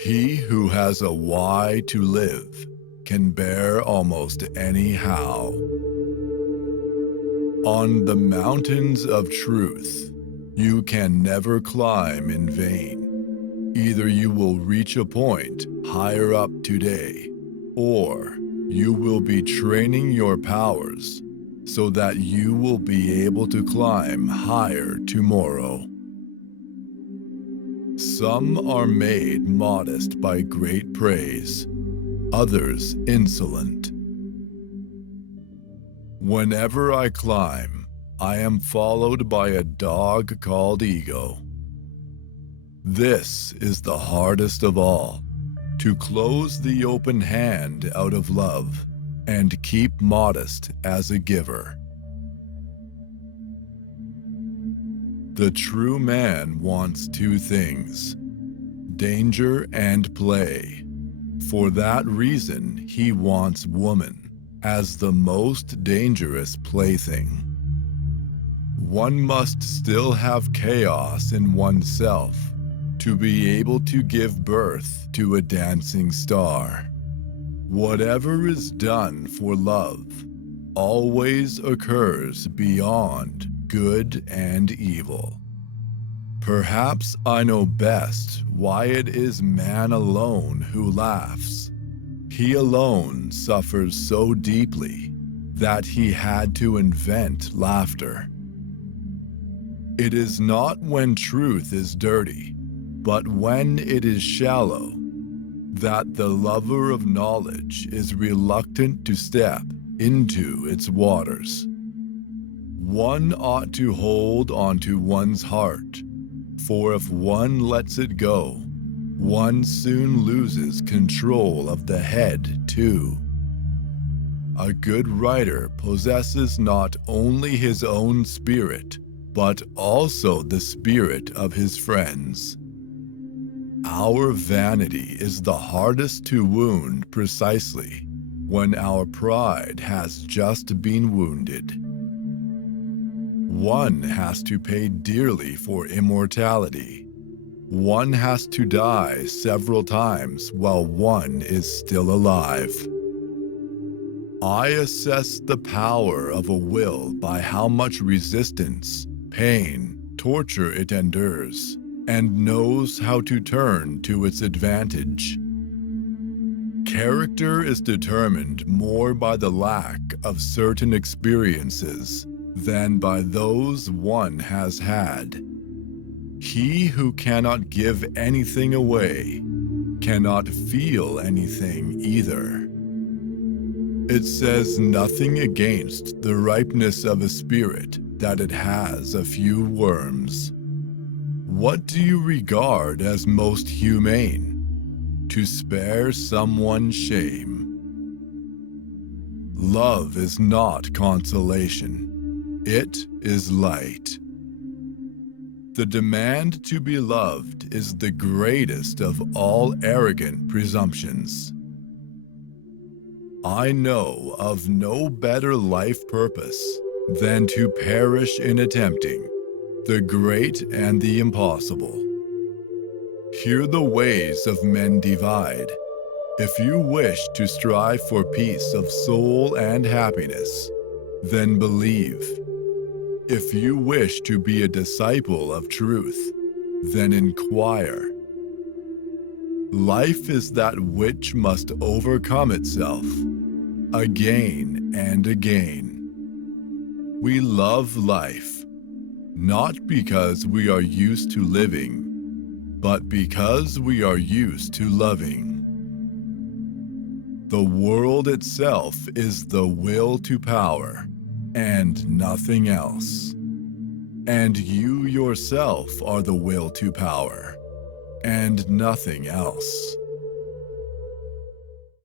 He who has a why to live can bear almost any how. On the mountains of truth, you can never climb in vain. Either you will reach a point higher up today, or you will be training your powers so that you will be able to climb higher tomorrow. Some are made modest by great praise, others insolent. Whenever I climb, I am followed by a dog called ego. This is the hardest of all, to close the open hand out of love and keep modest as a giver. The true man wants two things, danger and play. For that reason, he wants woman as the most dangerous plaything. One must still have chaos in oneself to be able to give birth to a dancing star. Whatever is done for love always occurs beyond good and evil. Perhaps I know best why it is man alone who laughs. He alone suffers so deeply that he had to invent laughter. It is not when truth is dirty, but when it is shallow, that the lover of knowledge is reluctant to step into its waters. One ought to hold onto one's heart, for if one lets it go, one soon loses control of the head too. A good writer possesses not only his own spirit, but also the spirit of his friends. Our vanity is the hardest to wound precisely when our pride has just been wounded. One has to pay dearly for immortality. One has to die several times while one is still alive. I assess the power of a will by how much resistance, pain, torture it endures, and knows how to turn to its advantage. Character is determined more by the lack of certain experiences than by those one has had. He who cannot give anything away cannot feel anything either. It says nothing against the ripeness of a spirit that it has a few worms. What do you regard as most humane? To spare someone shame. Love is not consolation. It is light. The demand to be loved is the greatest of all arrogant presumptions. I know of no better life purpose than to perish in attempting the great and the impossible. Here the ways of men divide. If you wish to strive for peace of soul and happiness, then believe. If you wish to be a disciple of truth, then inquire. Life is that which must overcome itself, again and again. We love life, not because we are used to living, but because we are used to loving. The world itself is the will to power, and nothing else. And you yourself are the will to power, and nothing else.